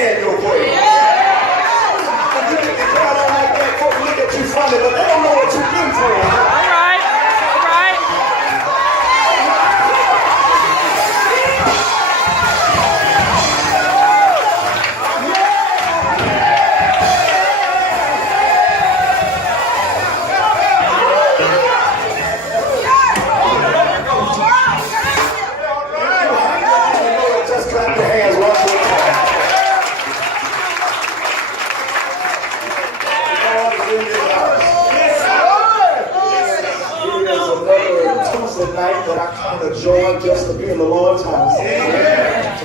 understand your praise. And you can declare that like that, folks look at you funny, but they don't know what you've been through. All right. All right. Just clap your hands one more time. It is another Tuesday night that I count a joy just to be in the Lord's house. To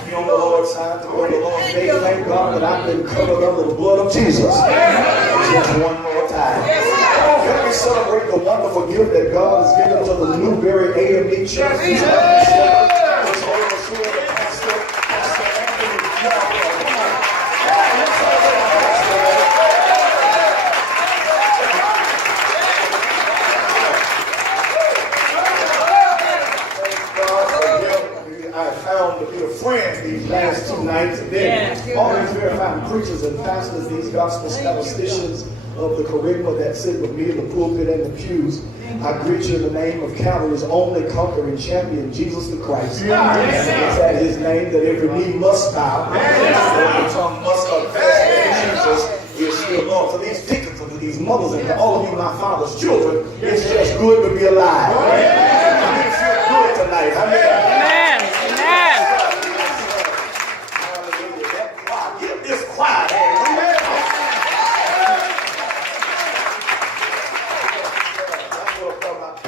be on the Lord's side, to go to the Lord's day. Thank God that I've been covered under the blood of Jesus. Just one more time. Help me celebrate the wonderful gift that God has given to the Newberry AME Church. I found to be a friend these last 2 nights, and then all these very fine preachers and pastors, these gospel statisticians of the charisma that sit with me in the pulpit and the pews. I greet you in the name of Calvary's only conquering champion, Jesus the Christ. It's at his name that every knee must bow, every tongue must confess that Jesus is still Lord. For these deacons and to these mothers and to all of you, my father's children, it's just good to be alive. I feel good tonight. Amen.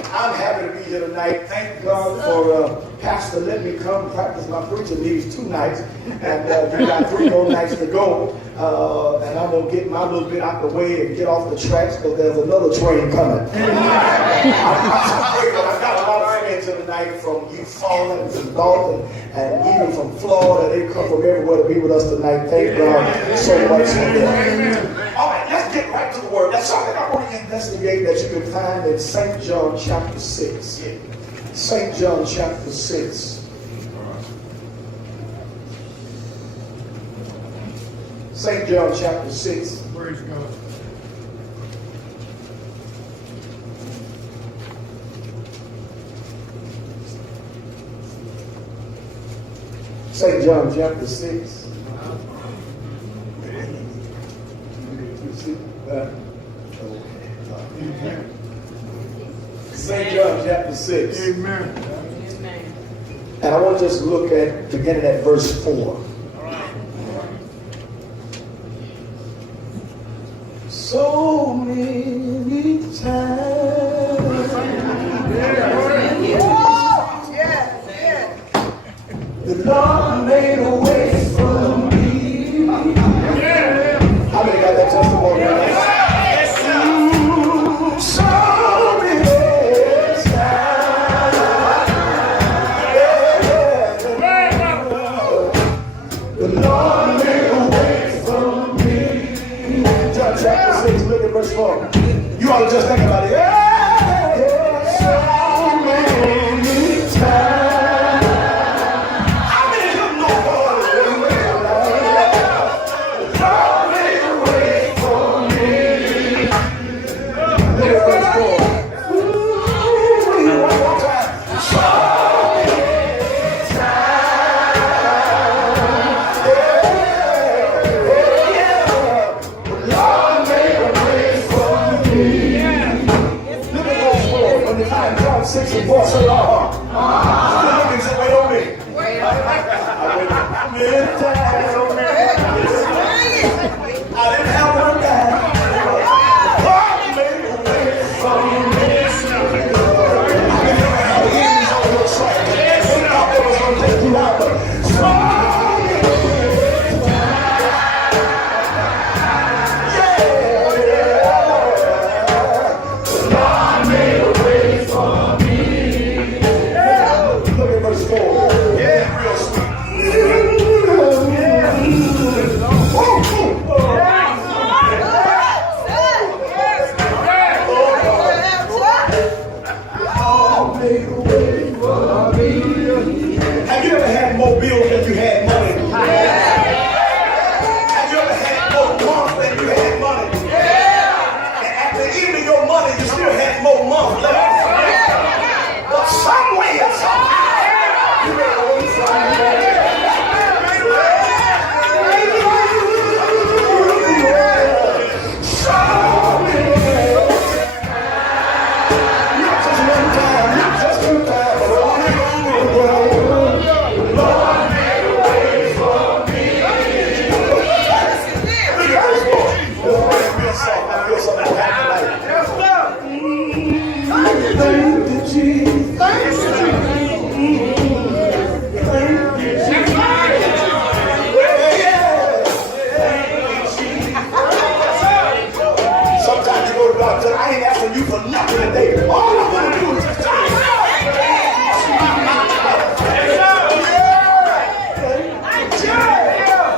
I'm happy to be here tonight. Thank God for Pastor letting me come practice my preaching these 2 nights. And we got 3 more nights to go. And I'm going to get my little bit out the way and get off the tracks because there's another train coming. I got a lot of friends here tonight from Shawn and from Dalton and even from Florida. They come from everywhere to be with us tonight. Thank God so much for them. All right, let's get right to the word. That's something I want to investigate that you can find in St. John chapter 6. St. John chapter 6. St. John chapter 6. Praise God. St. John chapter 6. St. John chapter 6. Amen. And I want to just look at beginning at verse 4. So many times the Lord made a way for me. How many got that testimony? So many times the Lord made a way for me. John chapter 6, look at verse 4. You ought to just think about it. So many times. Look at verse 4. Yeah, real sweet. month left. But some way or somehow, you better wait for I ain't asking you for nothing today. All I'm going to do is just tell you.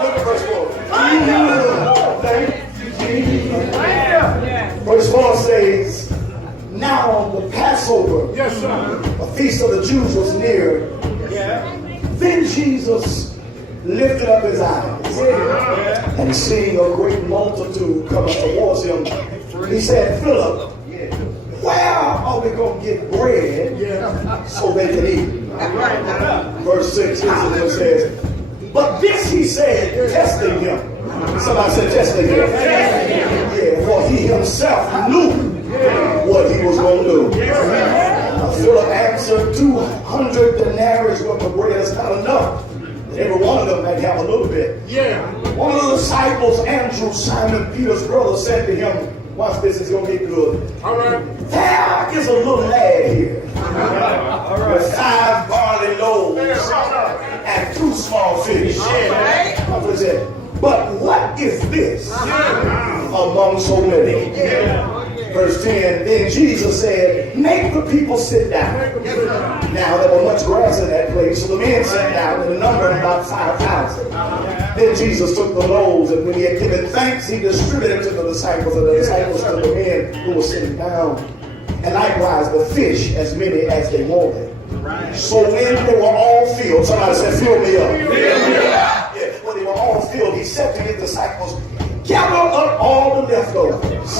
Look at verse 4. Verse 4 says, now the Passover, a feast of the Jews, was near. Then Jesus lifted up his eyes and seeing a great multitude coming towards him, he said, Philip, where are we going to get bread so they can eat? Verse 6 it says, but this he said, testing him. Somebody said, testing him. Yeah, for he himself knew what he was going to do. Philip answered, 200 denarii worth of bread is not enough. Every one of them may have a little bit. One of the disciples, Andrew, Simon Peter's brother, said to him, watch this, it's going to get good. There is a little lad here with 5 barley loaves and 2 small fish. But what is this among so many? Verse 10, then Jesus said, make the people sit down. Now there was much grass in that place, so the men sat down, and the number about 5,000. Then Jesus took the loaves, and when he had given thanks, he distributed them to the disciples, and the disciples to the men who were sitting down. And likewise the fish, as many as they wanted. So when they were all filled, somebody said, fill me up. Fill me up. Yeah, when they were all filled, he said to his disciples, gather up all the leftovers,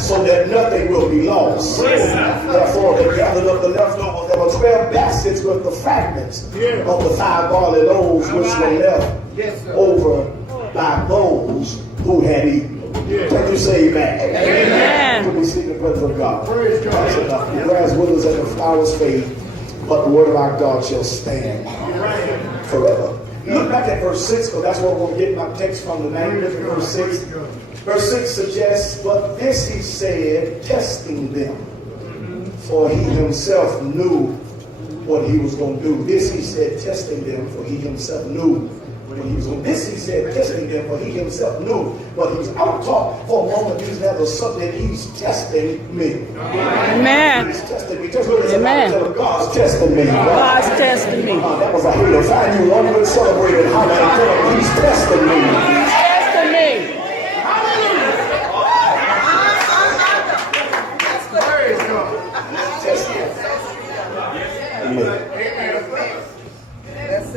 so that nothing will be lost. Therefore they gathered up the leftovers. There were 12 baskets with the fragments of the 5 barley loaves which were left over by those who had eaten. Can you say amen? Amen. Can we seek the presence of God? That's enough. The grass withers and the flowers fade, but the word of our God shall stand forever. Look back at verse 6, because that's where we're getting our text from tonight. Look at verse 6. Verse 6 suggests, but this he said, testing them, for he himself knew what he was going to do. This he said, testing them, for he himself knew what he was going to do. This he said, testing them, for he himself knew what he was going to do. I want to talk for a moment, use that as something. He's testing me. Amen. He's testing me. Just look at somebody, tell him, God's testing me. God's testing me. That was a halo. Find you one good celebrated holler and tell him, he's testing me. He's testing me.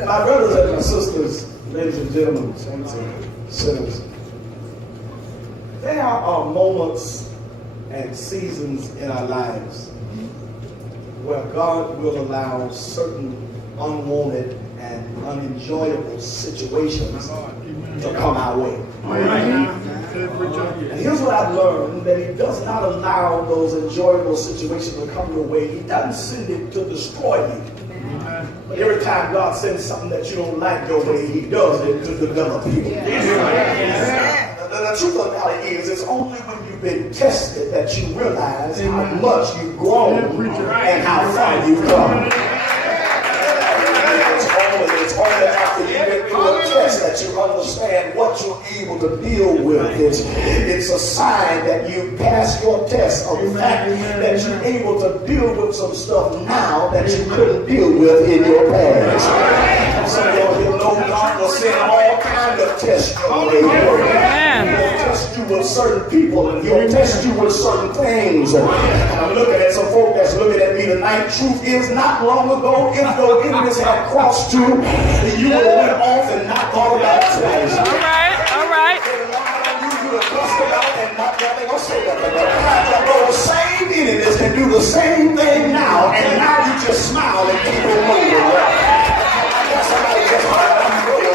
My brothers and my sisters, ladies and gentlemen, saints and sinners, there are moments and seasons in our lives where God will allow certain unwanted and unenjoyable situations to come our way. And here's what I've learned, that he does not allow those enjoyable situations to come your way. He doesn't send it to destroy you. But every time God sends something that you don't like your way, he does it to develop you. The truth of the matter is, it's only when you've been tested that you realize how much you've grown and how far you've come. It's only after you get through a test that you understand what you're able to deal with. It's a sign that you passed your test of the fact that you're able to deal with some stuff now that you couldn't deal with in your past. Some of y'all know God will send all kinds of tests your way. He'll test you with certain people, and he'll test you with certain things. And I'm looking at some folk that's looking at me tonight. Truth is, not long ago, if your enemies had crossed you, you would have went off and not thought about it twice. All right, all right. You would have cussed about and not nothing or say nothing. But those same enemies can do the the same thing now, and now you just smile and keep it moving. Somebody just heard I'm good.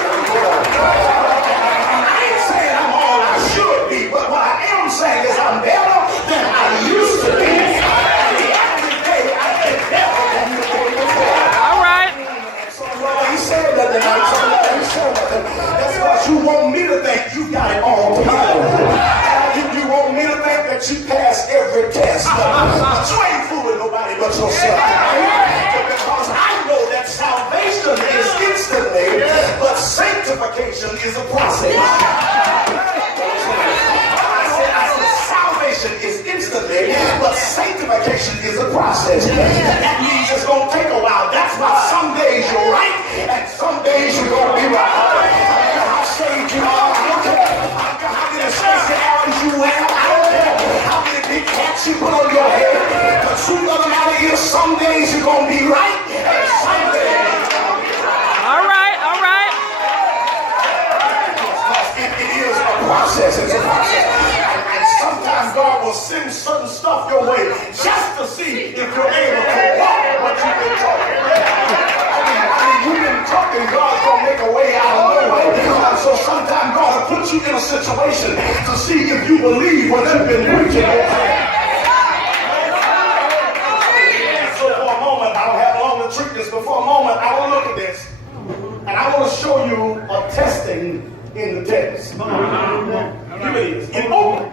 I ain't saying I'm all I should be, but what I am saying is I'm better than I used to be. And every day I get better than the day before. All right. So he said that tonight. That's what you want me to think you got it all together. You want me to think that you pass every test. But you ain't fooling nobody but yourself. Because I know that salvation is instantly, but sanctification is a process. I said salvation is instantly, but sanctification is a process. That means it's going to take a while. That's why some days you're right, and some days you're going to be right. I don't care how saved you are. I don't care how many specialities you have. I don't care how many big hats you put on your head. The truth of the matter is some days you're going to be right, and some days All right. All right. it is a process. It's a process. And sometimes God will send certain stuff your way just to see if you're able to walk what you've been talking. You've been talking, God's going to make a way out of no way. So sometimes God will put you in a situation to see if you believe what you've been preaching. So for a moment, I don't have long to treat this, but for a moment, I want to look at this. And I want to show you a testing in the text. Here it is. In open,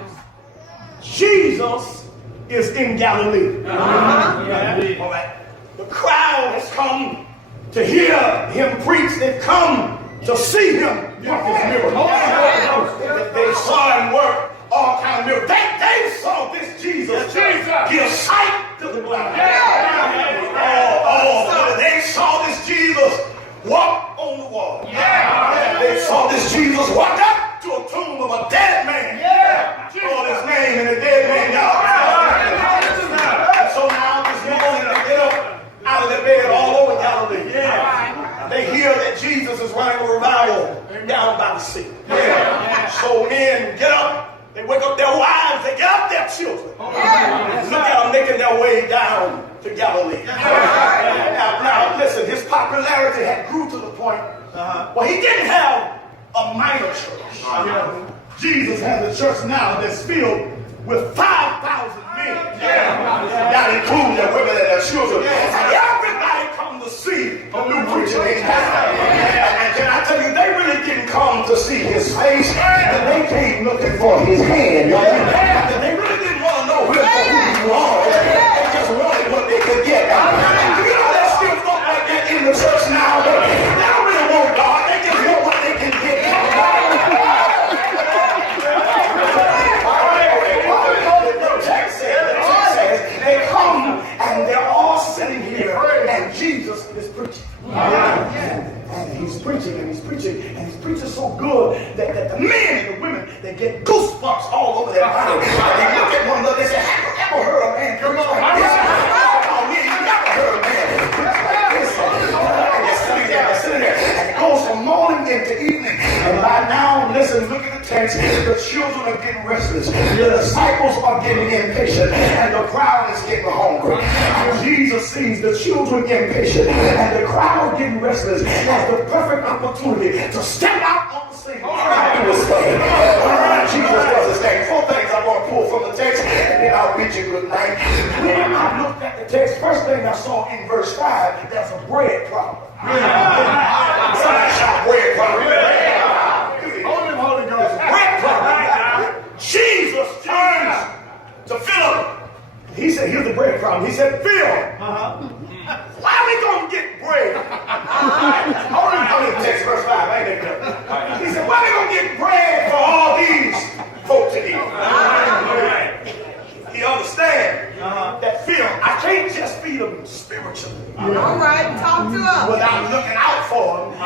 Jesus is in Galilee. All right. The crowd has come to hear him preach. They've come to see him work his miracles. They saw him work all kinds of miracles. They saw this Jesus give sight to the blind. They saw this Jesus walk on the water. They saw this Jesus walk up to a tomb of a dead man. Call his name, and the dead man got up. So now this morning they get up out of their bed all over Galilee. They hear that Jesus is running a revival down by the sea. So men get up. They wake up their wives. They get up their children. Look at them making their way down to Galilee. Now listen, his popularity had grew to the point where he didn't have a minor church. Jesus has a church now that's filled with 5,000 men. That includes their women and their children. And everybody come to see a new preacher in town. And can I tell you, they really didn't come to see his face, and they came looking for his hand. And they really didn't want to know who you are. They just wanted what they could get. And you know, there's still folk like that in the church now. They don't really want God. They just want what they can get. They come and they're all sitting here, and Jesus is preaching. And he's preaching and he's preaching and he's preaching so good that the men and the women, they get goosebumps all over their body. And they look at one another, they say, have you ever heard a man preach like this? Oh, we ain't never heard a man preach like this. They're sitting there. And it goes from morning into evening. And by now, listen, look at the text. The children are getting restless. The disciples are getting impatient. And the crowd is getting hungry. And Jesus sees the children impatient and the crowd getting restless as the perfect opportunity to step out on the scene. And do his thing. Jesus does his thing. Four things I want to pull from the text, and then I'll bid you good night. When I looked at the text, first thing I saw in verse 5, there's a bread problem. Somebody shout bread problem. Holy Ghost. Bread problem. Jesus turns to Philip. He said, here's the bread problem. He said, Phil, why are we going to get bread? Hold on, text verse 5. I ain't that. He said, why are we going to get bread for all these folks to eat? He understands that Phil, I can't just feed them spiritually. All right, talk to us. Without looking out for them.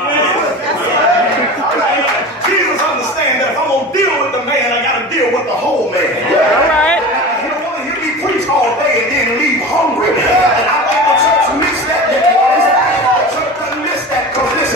Jesus understands that if I'm going to deal with the man, I got to deal with the whole man. All right. He don't want to hear me preach all day and then leave hungry. And I think the church missed that. The church doesn't miss that because listen,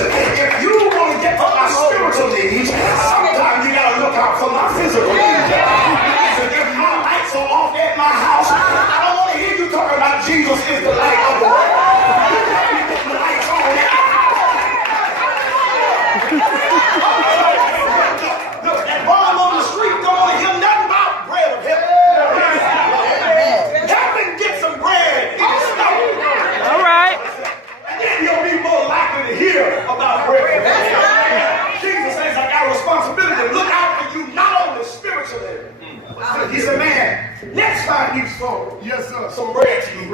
Let's find these folks. Yes, sir. Some bread to eat.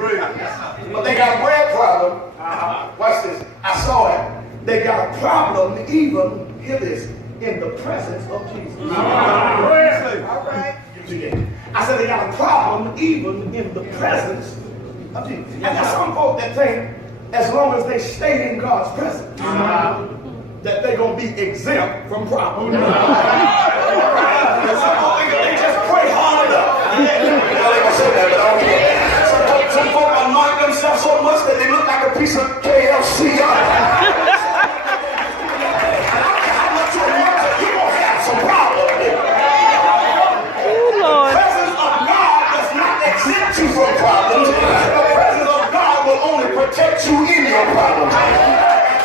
But they got a bread problem. Watch this. I saw it. They got a problem even, hear this, in the presence of Jesus. All right. I said they got a problem even in the presence of Jesus. And there's some folks that think as long as they stay in God's presence, that they're going to be exempt from problems. Some folks think they just pray hard enough. Some folks anoint themselves so much that they look like a piece of KFC. Some problem. Oh, Lord. The presence of God does not exempt you from problems. The presence of God will only protect you in your problems.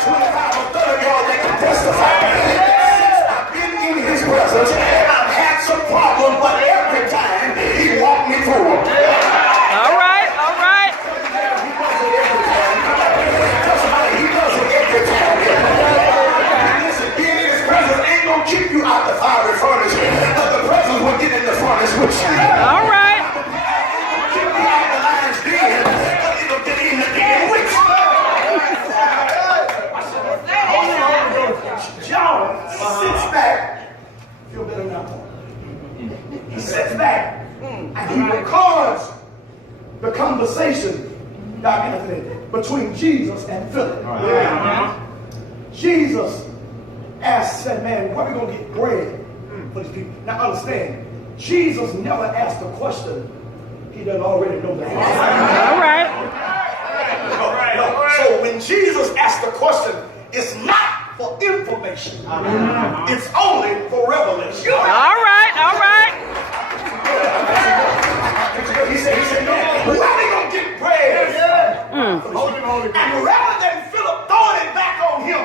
25 or 30 of y'all that can testify. Since I've been in His presence, I've had some problems, but every time He walked me through them. All right, all right. He does it every time. Tell somebody He does it every time. Listen, being in His presence ain't gonna keep you out the fiery furnace, but the presence will get in the furnace with you. All right. Keep you out the lion's den, but it'll get in the den with you. John sits back. Feel better now. He sits back and he records the conversation, Dr. Anthony, between Jesus and Philip. Jesus asked, said, man, where are we going to get bread for these people? Now understand, Jesus never asked a question he doesn't already know the answer. All right. No. So when Jesus asked the question, it's not for information. It's only for revelation. All right, all right. He said, man, where are we going to get bread? And rather than Philip throwing it back on him,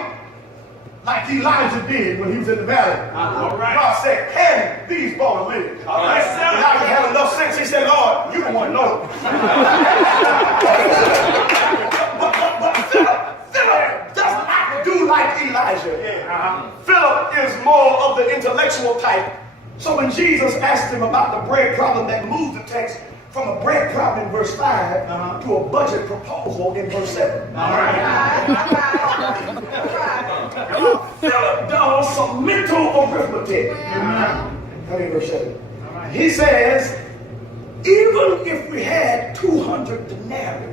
like Elijah did when he was in the valley, God said, can these boys live? Elijah had enough sense. He said, Lord, you don't want to know. But Philip does not do like Elijah. Philip is more of the intellectual type. So when Jesus asked him about the bread problem, that moved the text from a bread problem in verse 5 to a budget proposal in verse 7. Philip does some mental arithmetic. Verse 7. He says, even if we had 200 denarii,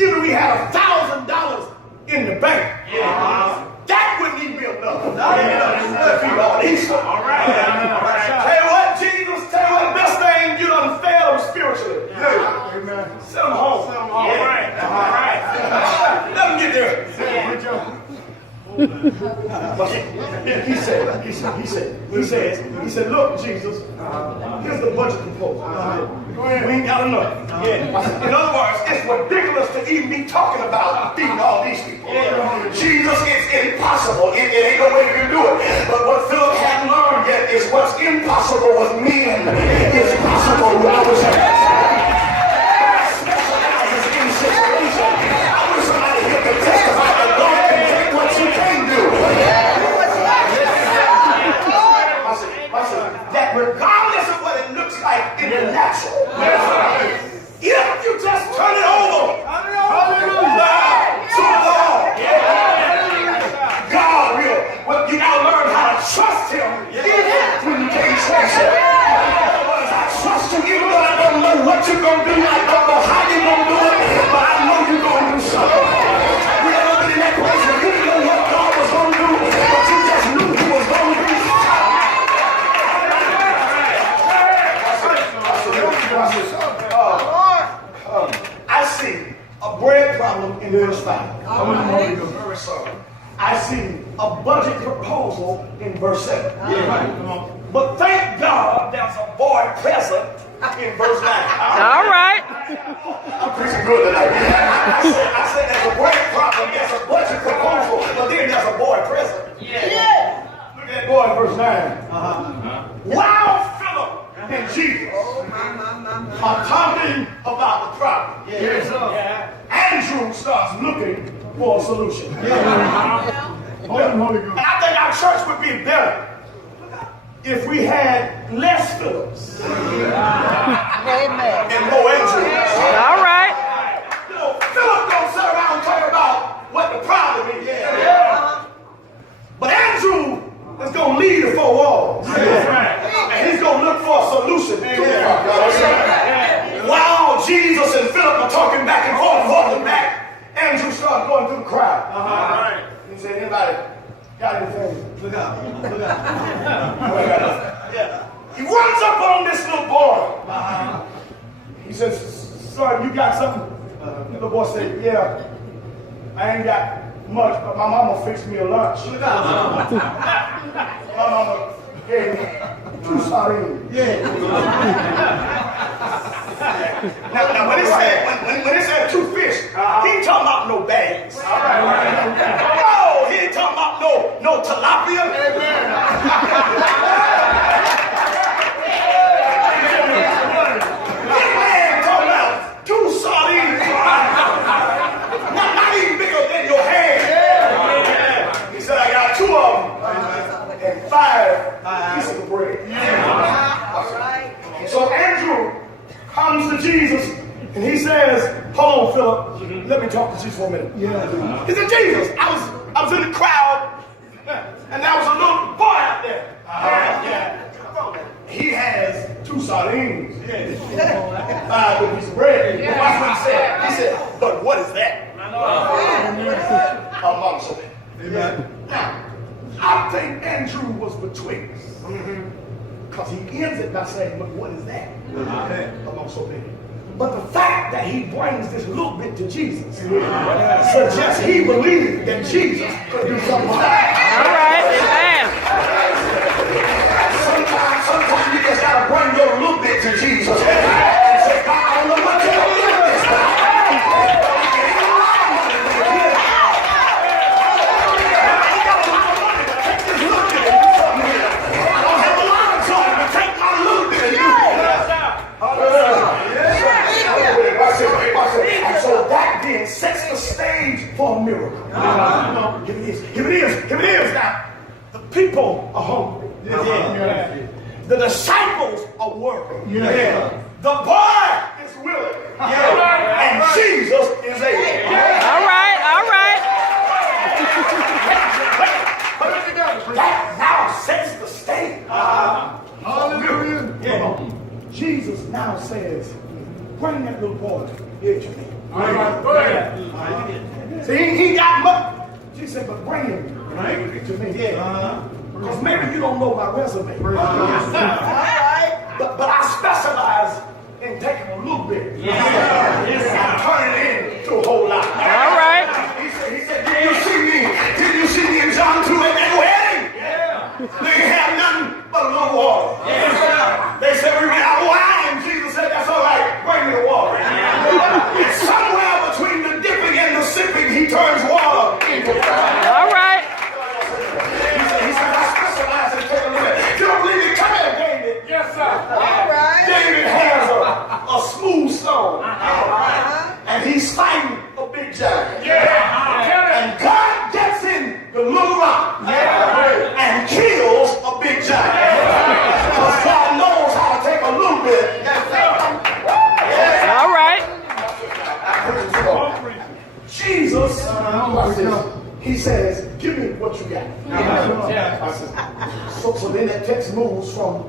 even if we had $1,000 in the bank, that wouldn't even be enough. All right. Tell you what, Jesus, tell you what, best thing, you done failed them spiritually. Amen. Send them home. All right. Let them get there. He said, look, Jesus, here's the budget proposal. We ain't got enough. In other words, it's ridiculous to even be talking about feeding all these people. Jesus, it's impossible. It ain't no way you can do it. But what Philip hadn't learned yet is what's impossible with men is possible with others. Specializes in situations. I wish somebody here could testify that God can take what you can do. That regardless of what it looks like in the natural, if you just turn it over to the Lord, God will. Well, you now learn how to trust Him even when you can't trust Him. I trust you even though I don't know what you're going to do. I don't know how you're going to do it, but I know you're going to do something. We ever been in that place where you didn't know what God was going to do, but you just knew He was going to do something. I see a bread problem in verse 5. I'm very sorry. I see a budget proposal in verse 7. But thank God there's a boy present in verse 9. All right. I'm preaching good tonight. I said there's a bread problem, there's a budget proposal, but then there's a boy present. Look at that boy in verse 9. While Philip and Jesus are talking about the problem, Andrew starts looking for a solution. And I think our church would be better if we had less Philips Amen. and more Andrews. All right. You know, Philip don't sit around talking about what the problem is. But Andrew is going to lead the four walls. And he's going to look for a solution to it. While Jesus and Philip are talking back and forth and back, Andrew started going through the crowd. He said, anybody got anything? Look out. He runs up on this little boy. He says, son, you got something? The little boy said, yeah, I ain't got much, but my mama fixed me a lunch. My mama gave me 2 sardines. Now when it said 2 fish, he ain't talking about no bags. No, he ain't talking about no tilapia. This man talking about 2 sardines. Not even bigger than your hand. He said, I got 2 of them and 5 pieces of bread. So Andrew comes to Jesus and he says, hold on, Philip, let me talk to Jesus for a minute. He said, Jesus, I was in the crowd and there was a little boy out there. He has 2 sardines, 5 good pieces of bread. Watch what he said. He said, but what is that? Amongst them. Now, I think Andrew was between us. Because he ends it by saying, but what is that? Amongst so many. But the fact that he brings this little bit to Jesus suggests he believed that Jesus could do something like that. All right. Amen. Sometimes you just got to bring your little bit to Jesus and say, God, I don't know what to do with this. So that then sets the stage for a miracle. Here it is now. The people are hungry. The disciples are worried. The boy is willing. And Jesus is able. All right. All right. That now sets the stage. Hallelujah. Jesus now says, bring that little boy here to me. See, he got much. She said, but bring him to me. Because maybe you don't know my resume. But I specialize in taking a little bit and turning it into a whole lot. All right. He said, did you see me in John 2 at that wedding? They had nothing but a little water. They said, we ran out of wine. Jesus said, that's all right. Bring me the water. And somewhere between the dipping and the sipping, he turns water into wine. All right. He said, I specialize in taking a little bit. You don't believe me? Come here, David. Yes, sir. All right. David has a smooth stone. And he's fighting a big giant. And God gets in the little rock and kills a big giant. Because God knows how to take a little bit. All right. Jesus, he says, give me what you got. So then that text moves from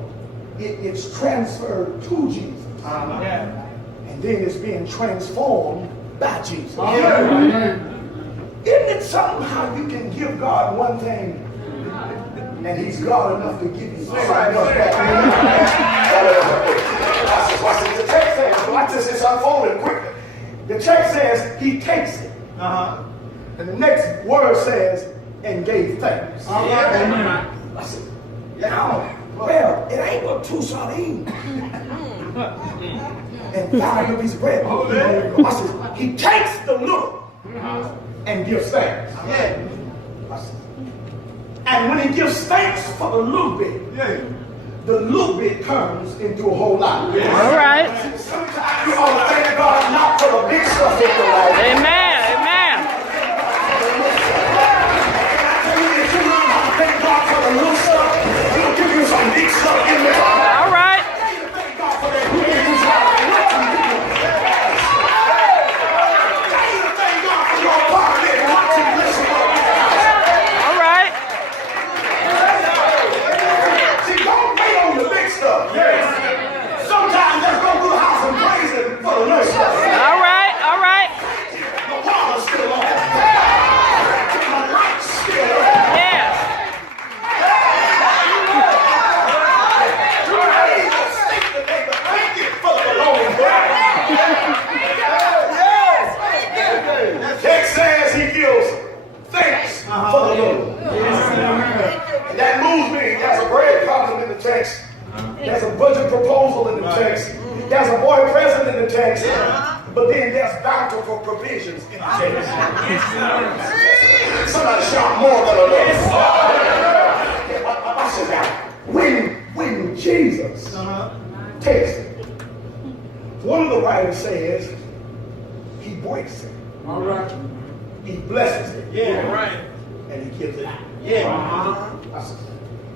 it's transferred to Jesus. And then it's being transformed by Jesus. Isn't it something how you can give God one thing and he's God enough to give you something else back? Watch this. The text says, watch this, it's unfolding quickly. The text says he takes it. And the next word says, and gave thanks. I said, now, well, it ain't but 2 sardines. And 5 of these bread. I said, he takes the little and gives thanks. And when he gives thanks for the little bit, the little bit turns into a whole lot. All right. Sometimes you ought to thank God not for the big stuff in your life. Amen. Amen. If you learn how to thank God for the little stuff, he'll give you some big There's a budget proposal in the text. There's a boy present in the text. But then there's bountiful provisions in the text. Somebody shout more than a little. When Jesus takes it, one of the writers says he breaks it. All right. He blesses it. Yeah. Right. And he gives it out. Yeah.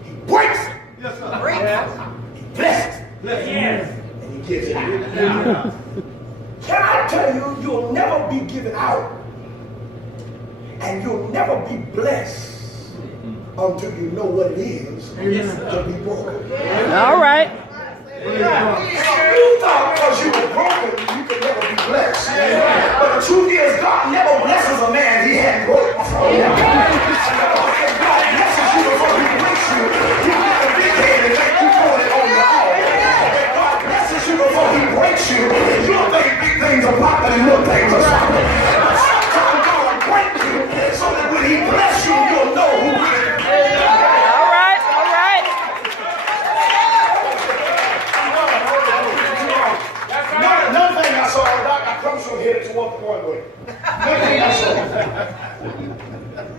He breaks it. Yes, sir. He blesses it. Yes. And he gives it out. Can I tell you, you'll never be given out and you'll never be blessed until you know what it is to be broken. All right. You thought because you were broken, you could never be blessed. But the truth is, God never blesses a man he hadn't broken before. If God blesses you before he breaks you, you have a big head and make you throwing it on your own. If God blesses you before he breaks you, you'll think big things are popping and little things are stopping. But sometimes God will break you so that when he bless you, you'll know who he is. All right. All right. Another thing I saw, Doc, I promise you'll hit it to one way. Another thing I saw.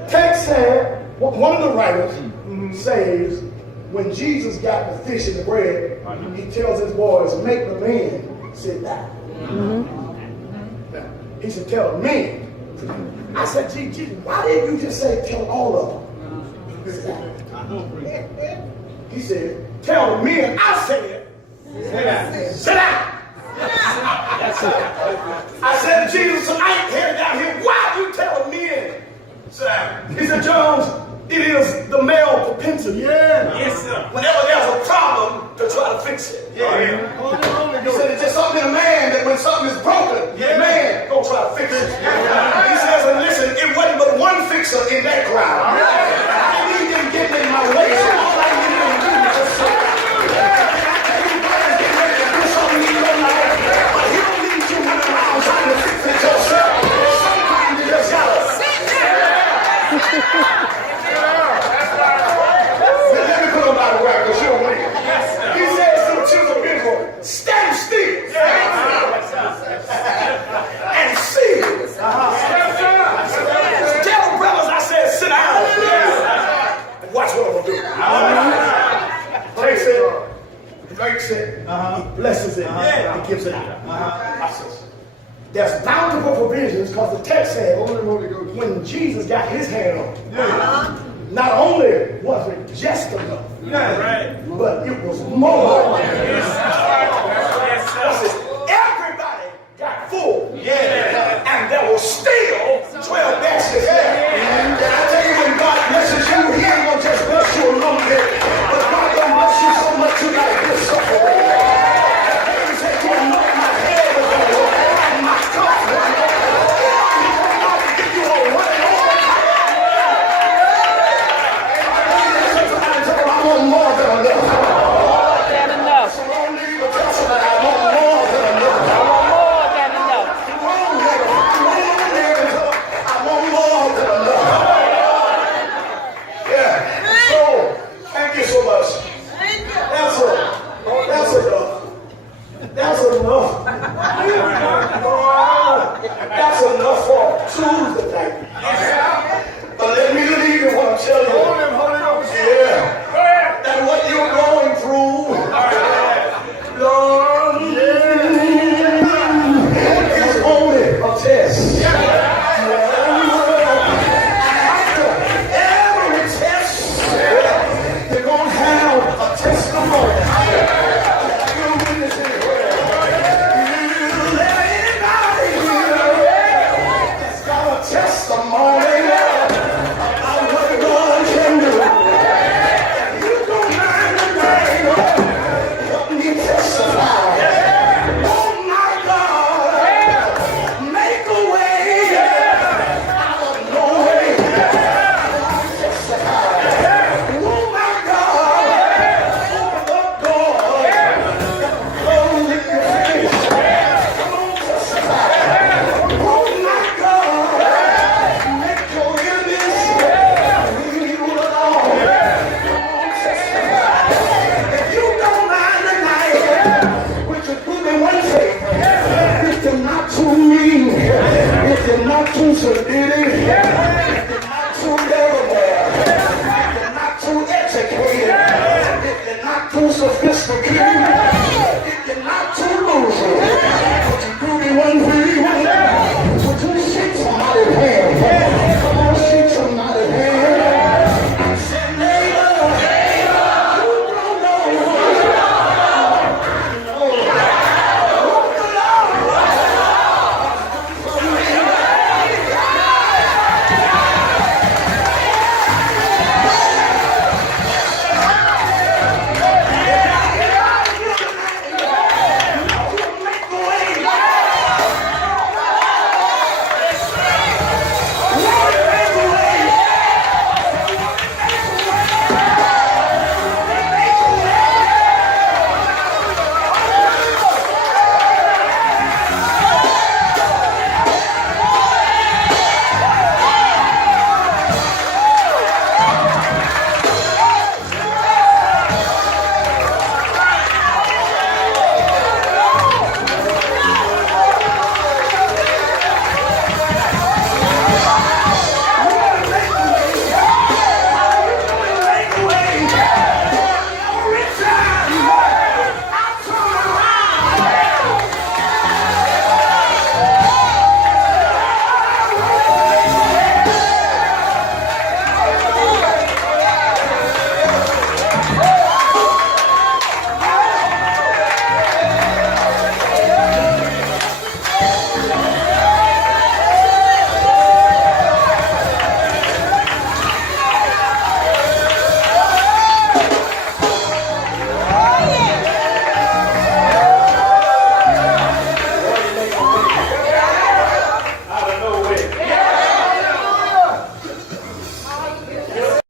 Text said, one of the writers says, when Jesus got the fish and the bread, he tells his boys, make the men sit down. He said, tell the men. I said, gee, Jesus, why didn't you just say, tell all of them? Sit down. He said, tell the men, I said, sit down. I said to Jesus tonight, headed down here, why do you tell men? Sit down. He said, Jones, it is the male propensity. Yes, sir. Whenever there's a problem, to try to fix it. He said it's just something in a man that when something is broken, man, go try to fix it. He says, and listen, it wasn't but one fixer in that crowd. And he didn't get in my way. So all I needed to do was just say, trying to fix it yourself. Sometimes you just gotta sit down. Let me put him out of work because you'll win. He says to the children of Israel, stand still and see. Tell the brothers I said sit down and watch what I'm gonna do. Takes it, breaks it, he blesses it, he gives it out. There's bountiful provisions because the text said when Jesus got his hand on it, not only was it just enough, but it was more. Everybody got full, and there was still 12 baskets there. And I tell you, when God blesses you, he ain't gonna just bless you a little bit, but God gonna bless you so much you gotta get something. He said, you anoint my head with oil, and my cup runs over. God will give you a running over. I'm on more than enough. It's the king. You're not too losing. But you do me one thing.